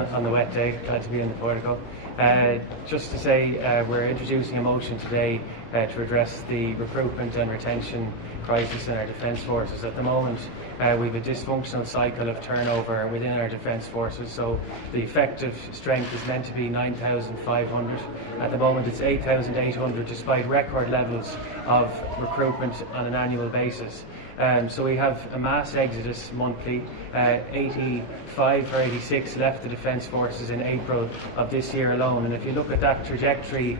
on the wet day. Glad to be in the portico. Just to say, we're introducing a motion today to address the recruitment and retention crisis in our defence forces. At the moment, we have a dysfunctional cycle of turnover within our defence forces, so the effective strength is meant to be 9,500. At the moment it's 8,800, despite record levels of recruitment on an annual basis. So we have a mass exodus monthly. 85 or 86 left the defence forces in April of this year alone, and if you look at that trajectory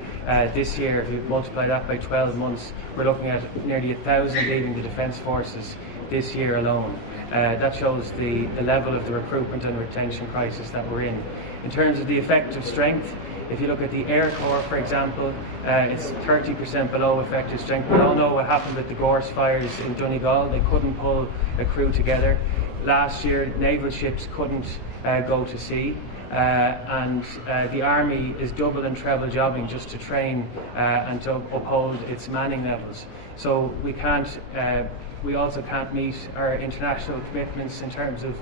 this year, if you multiply that by 12 months, we're looking at nearly 1,000 leaving the defence forces this year alone. That shows the level of the recruitment and retention crisis that we're in. In terms of the effective strength, if you look at the Air Corps, for example, it's 30% below effective strength. We all know what happened with the Gorse fires in Donegal. They couldn't pull a crew together. Last year, naval ships couldn't go to sea. And the Army is double and treble jobbing just to train and to uphold its manning levels. So we also can't meet our international commitments in terms of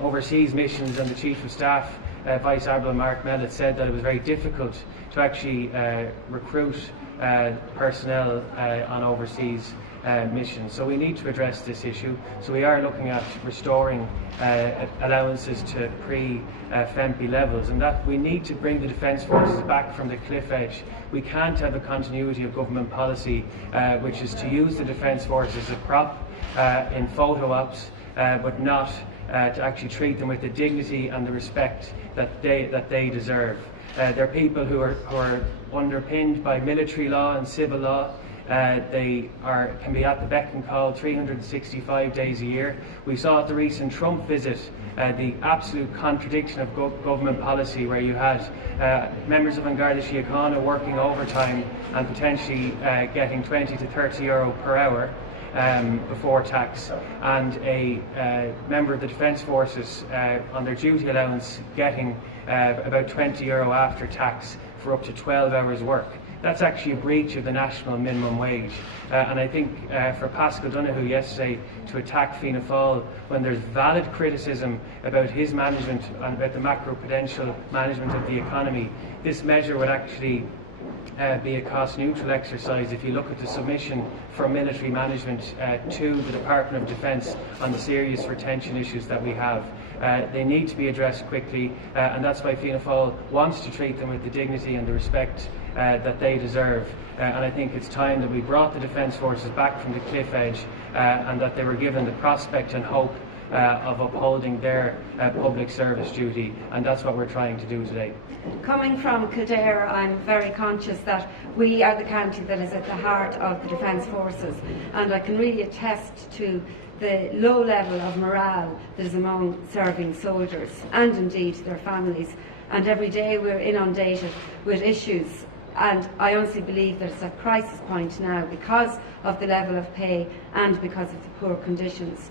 overseas missions, and the Chief of Staff, Vice Admiral Mark Mellett, said that it was very difficult to actually recruit personnel on overseas missions. So we need to address this issue. So we are looking at restoring allowances to pre-FEMPI levels, and that we need to bring the defence forces back from the cliff edge. We can't have a continuity of government policy which is to use the defence forces as a prop in photo ops, but not to actually treat them with the dignity and the respect that they deserve. They're people who are underpinned by military law and civil law. They can be at the beck and call 365 days a year. We saw at the recent Trump visit the absolute contradiction of government policy, where you had members of An Garda Síochána working overtime and potentially getting 20 to 30 euro per hour before tax, and a member of the Defence Forces on their duty allowance getting about 20 euro after tax for up to 12 hours work. That's actually a breach of the national minimum wage. And I think for Pascal Donoghue yesterday to attack Fianna Fáil when there's valid criticism about his management and about the macroprudential management of the economy, this measure would actually be a cost-neutral exercise if you look at the submission from military management to the Department of Defence on the serious retention issues that we have. They need to be addressed quickly, and that's why Fianna Fáil wants to treat them with the dignity and the respect that they deserve. And I think it's time that we brought the Defence Forces back from the cliff edge and that they were given the prospect and hope of upholding their public service duty, and that's what we're trying to do today. Coming from Kildare, I'm very conscious that we are the county that is at the heart of the Defence Forces, and I can really attest to the low level of morale that is among serving soldiers and indeed their families. And every day we're inundated with issues, and I honestly believe that it's at crisis point now because of the level of pay and because of the poor conditions.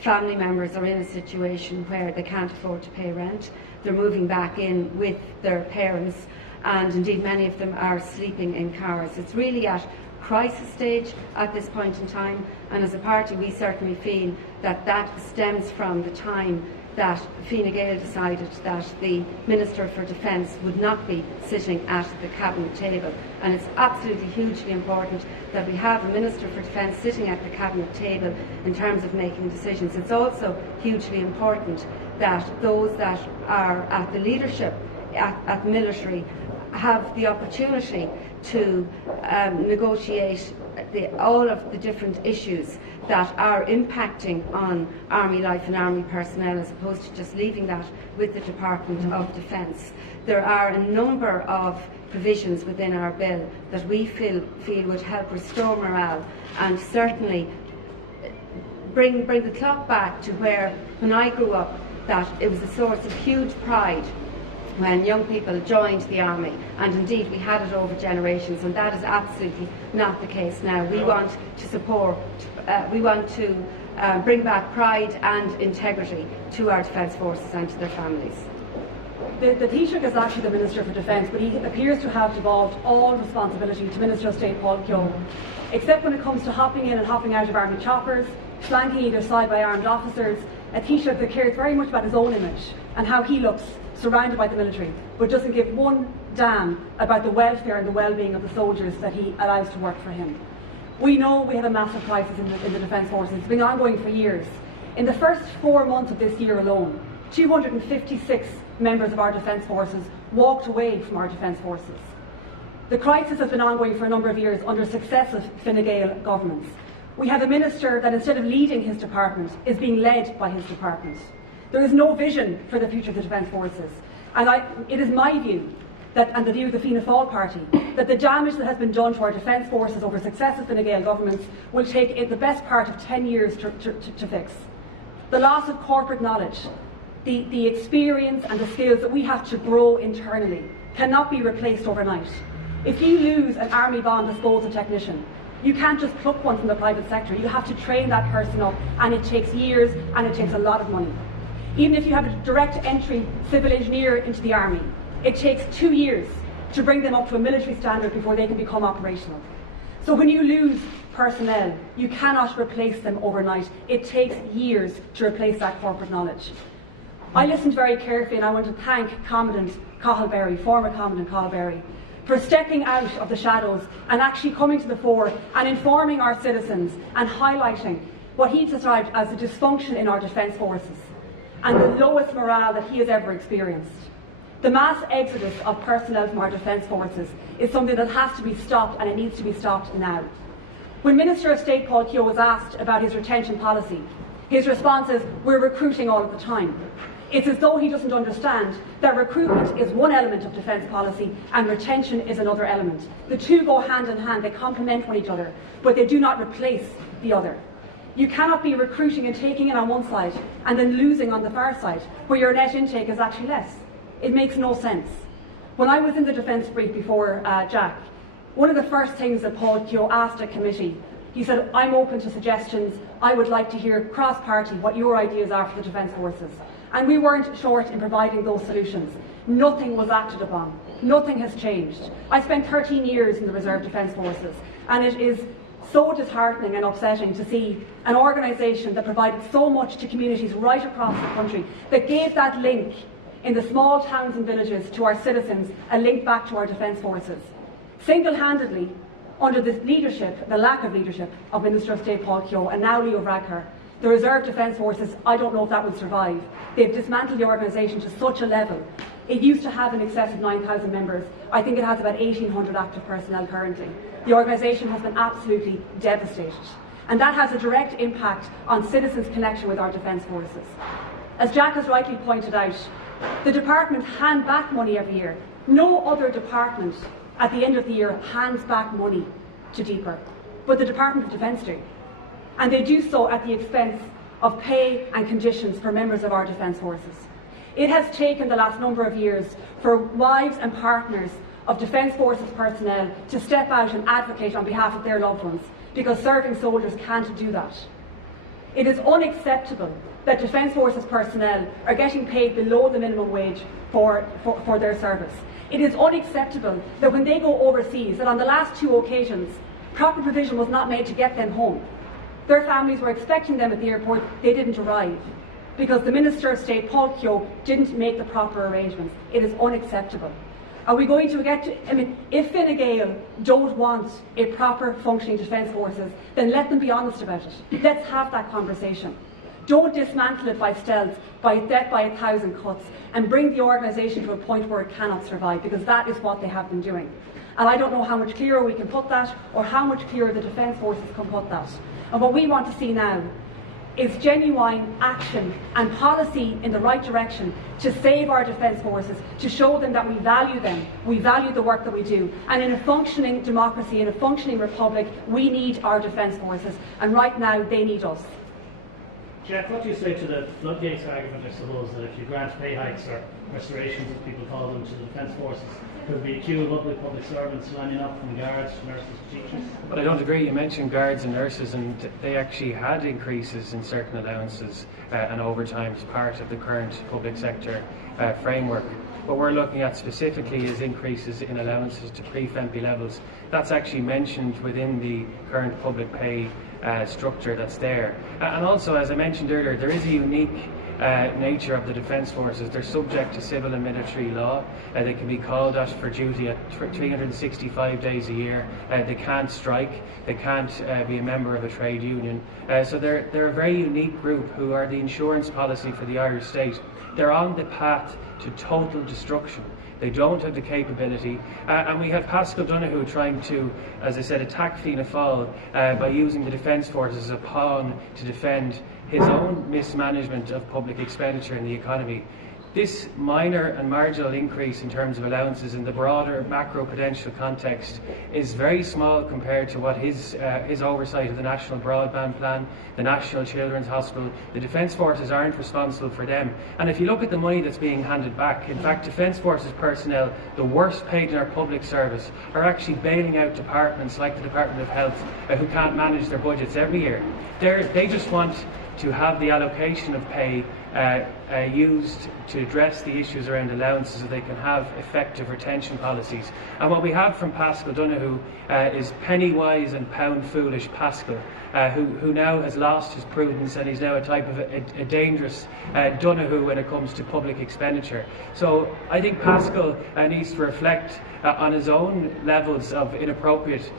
Family members are in a situation where they can't afford to pay rent. They're moving back in with their parents, and indeed many of them are sleeping in cars. It's really at crisis stage at this point in time, and as a party we certainly feel that that stems from the time that Fine Gael decided that the Minister for Defence would not be sitting at the Cabinet table. And it's absolutely hugely important that we have a Minister for Defence sitting at the Cabinet table in terms of making decisions. It's also hugely important that those that are at the leadership, at the military, have the opportunity to negotiate all of the different issues that are impacting on Army life and Army personnel, as opposed to just leaving that with the Department of Defence. There are a number of provisions within our bill that we feel would help restore morale and certainly bring the clock back to when I grew up, that it was a source of huge pride when young people joined the Army, and indeed we had it over generations, and that is absolutely not the case now. We want to support, we want to bring back pride and integrity to our Defence Forces and to their families. The Taoiseach is actually the Minister for Defence, but he appears to have devolved all responsibility to Minister of State Paul Keoghan, except when it comes to hopping in and hopping out of Army choppers, flanking either side by armed officers, a Taoiseach that cares very much about his own image and how he looks surrounded by the military, but doesn't give one damn about the welfare and the well-being of the soldiers that he allows to work for him. We know we have a massive crisis in the Defence Forces. It's been ongoing for years. In the first 4 months of this year alone, 256 members of our Defence Forces walked away from our Defence Forces. The crisis has been ongoing for a number of years under successive Fine Gael governments. We have a minister that, instead of leading his department, is being led by his department. There is no vision for the future of the Defence Forces. And it is my view, and the view of the Fianna Fáil party, that the damage that has been done to our Defence Forces over successive Fine Gael governments will take the best part of 10 years to fix. The loss of corporate knowledge, the experience and the skills that we have to grow internally cannot be replaced overnight. If you lose an army bomb disposal technician, you can't just pluck one from the private sector. You have to train that person up, and it takes years and it takes a lot of money. Even if you have a direct entry civil engineer into the army, it takes 2 years to bring them up to a military standard before they can become operational. So when you lose personnel, you cannot replace them overnight. It takes years to replace that corporate knowledge. I listened very carefully, and I want to thank Commandant Cathal, former Commandant Cathal, for stepping out of the shadows and actually coming to the fore and informing our citizens and highlighting what he described as a dysfunction in our Defence Forces and the lowest morale that he has ever experienced. The mass exodus of personnel from our Defence Forces is something that has to be stopped, and it needs to be stopped now. When Minister of State Paul Keogh was asked about his retention policy, his response is, "We're recruiting all of the time." It's as though he doesn't understand that recruitment is one element of defence policy and retention is another element. The two go hand in hand, they complement one each other, but they do not replace the other. You cannot be recruiting and taking in on one side and then losing on the far side, where your net intake is actually less. It makes no sense. When I was in the defence brief before Jack, one of the first things that Paul Keogh asked a committee, he said, "I'm open to suggestions. I would like to hear cross-party what your ideas are for the Defence Forces." And we weren't short in providing those solutions. Nothing was acted upon. Nothing has changed. I spent 13 years in the Reserve Defence Forces, and it is so disheartening and upsetting to see an organisation that provided so much to communities right across the country, that gave that link in the small towns and villages to our citizens, a link back to our Defence Forces. Single-handedly, under the leadership, the lack of leadership of Minister of State Paul Keogh and now Leo Varadkar, the Reserve Defence Forces, I don't know if that will survive. They've dismantled the organisation to such a level. It used to have in excess of 9,000 members. I think it has about 1,800 active personnel currently. The organisation has been absolutely devastated. And that has a direct impact on citizens' connection with our Defence Forces. As Jack has rightly pointed out, the department hand back money every year. No other department at the end of the year hands back money to DPER, but the Department of Defence do. And they do so at the expense of pay and conditions for members of our Defence Forces. It has taken the last number of years for wives and partners of Defence Forces personnel to step out and advocate on behalf of their loved ones, because serving soldiers can't do that. It is unacceptable that Defence Forces personnel are getting paid below the minimum wage for their service. It is unacceptable that when they go overseas, that on the last 2 occasions, proper provision was not made to get them home. Their families were expecting them at the airport, they didn't arrive, because the Minister of State, Paul Keogh, didn't make the proper arrangements. It is unacceptable. Are we going to get to, if Fine Gael don't want a proper functioning Defence Forces, then let them be honest about it. Let's have that conversation. Don't dismantle it by stealth, by death by 1,000 cuts, and bring the organisation to a point where it cannot survive, because that is what they have been doing. And I don't know how much clearer we can put that, or how much clearer the Defence Forces can put that. And what we want to see now is genuine action and policy in the right direction to save our Defence Forces, to show them that we value them, we value the work that we do. And in a functioning democracy, in a functioning republic, we need our Defence Forces, and right now they need us. Jack, what do you say to the floodgates argument, I suppose, that if you grant pay hikes or restorations, as people call them, to the Defence Forces, there will be a queue of ugly public servants lining up, from guards, nurses, teachers? But I don't agree. You mentioned guards and nurses, and they actually had increases in certain allowances and overtime as part of the current public sector framework. What we're looking at specifically is increases in allowances to pre-FEMPI levels. That's actually mentioned within the current public pay structure that's there. And also, as I mentioned earlier, there is a unique nature of the Defence Forces. They're subject to civil and military law. They can be called out for duty at 365 days a year. They can't strike. They can't be a member of a trade union. So they're a very unique group who are the insurance policy for the Irish state. They're on the path to total destruction. They don't have the capability, and we have Pascal Donoghue trying to, as I said, attack Fianna Fáil by using the Defence Force as a pawn to defend his own mismanagement of public expenditure in the economy. This minor and marginal increase in terms of allowances in the broader macro-prudential context is very small compared to what his oversight of the National Broadband Plan, the National Children's Hospital. The Defence Forces aren't responsible for them. And if you look at the money that's being handed back, in fact, Defence Forces personnel, the worst paid in our public service, are actually bailing out departments like the Department of Health who can't manage their budgets every year. They just want to have the allocation of pay used to address the issues around allowances so they can have effective retention policies. And what we have from Pascal Donoghue is penny wise and pound foolish Pascal, who now has lost his prudence and he's now a type of a dangerous Donoghue when it comes to public expenditure. So I think Pascal needs to reflect on his own levels of inappropriate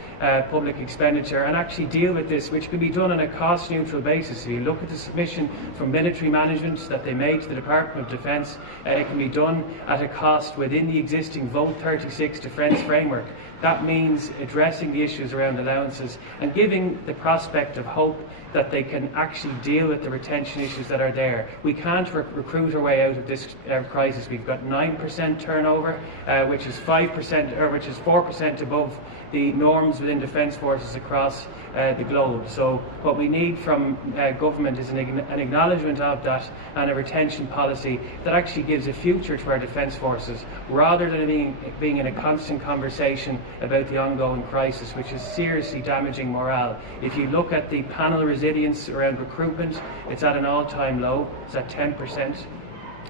public expenditure and actually deal with this, which can be done on a cost-neutral basis. If you look at the submission from military management that they made to the Department of Defence, it can be done at a cost within the existing Vote 36 defence framework. That means addressing the issues around allowances and giving the prospect of hope that they can actually deal with the retention issues that are there. We can't recruit our way out of this crisis. We've got 9% turnover, which is 4% above the norms within Defence Forces across the globe. So what we need from government is an acknowledgement of that and a retention policy that actually gives a future to our Defence Forces, rather than being in a constant conversation about the ongoing crisis, which is seriously damaging morale. If you look at the panel resilience around recruitment, it's at an all-time low. It's at 10%.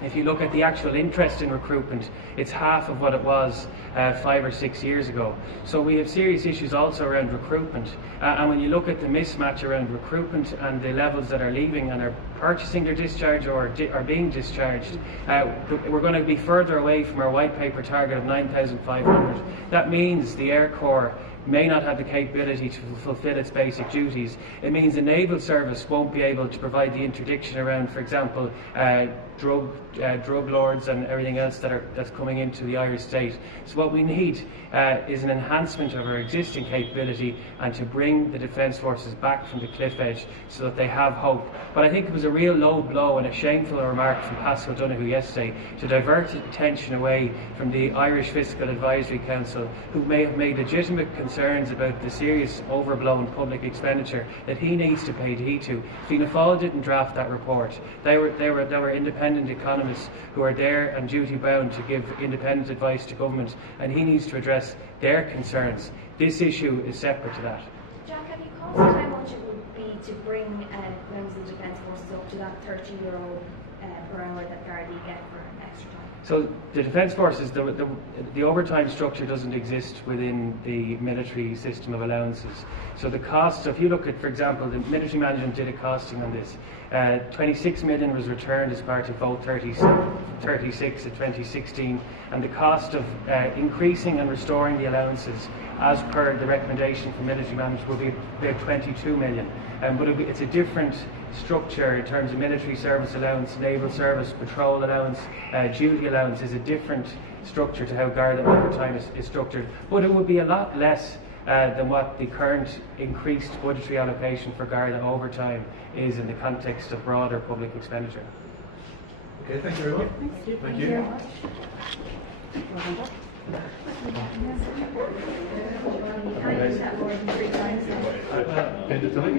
If you look at the actual interest in recruitment, it's half of what it was 5 or 6 years ago. So we have serious issues also around recruitment. And when you look at the mismatch around recruitment and the levels that are leaving and are purchasing their discharge or are being discharged, we're going to be further away from our white paper target of 9,500. That means the Air Corps may not have the capability to fulfil its basic duties. It means the Naval Service won't be able to provide the interdiction around, for example, drug lords and everything else that's coming into the Irish state. So what we need is an enhancement of our existing capability and to bring the Defence Forces back from the cliff edge so that they have hope. But I think it was a real low blow and a shameful remark from Pascal Donoghue yesterday to divert attention away from the Irish Fiscal Advisory Council, who may have made legitimate concerns about the serious overblown public expenditure that he needs to pay heed to. Fianna Fáil didn't draft that report. They were independent economists who are there and duty bound to give independent advice to government, and he needs to address their concerns. This issue is separate to that. Jack, have you costed how much it would be to bring members of the Defence Forces up to that €30 per hour that Gardaí get for extra time? So the Defence Forces, the overtime structure doesn't exist within the military system of allowances. So the cost, so if you look at, for example, the military management did a costing on this. 26 million was returned as part of Vote 36 in 2016, and the cost of increasing and restoring the allowances as per the recommendation from military management will be about 22 million. But it's a different structure in terms of military service allowance, naval service, patrol allowance, duty allowance is a different structure to how Garda overtime is structured. But it would be a lot less than what the current increased budgetary allocation for Garda overtime is in the context of broader public expenditure. Okay, thank you very much. Thank you. Can I use that word 3 times? End of time?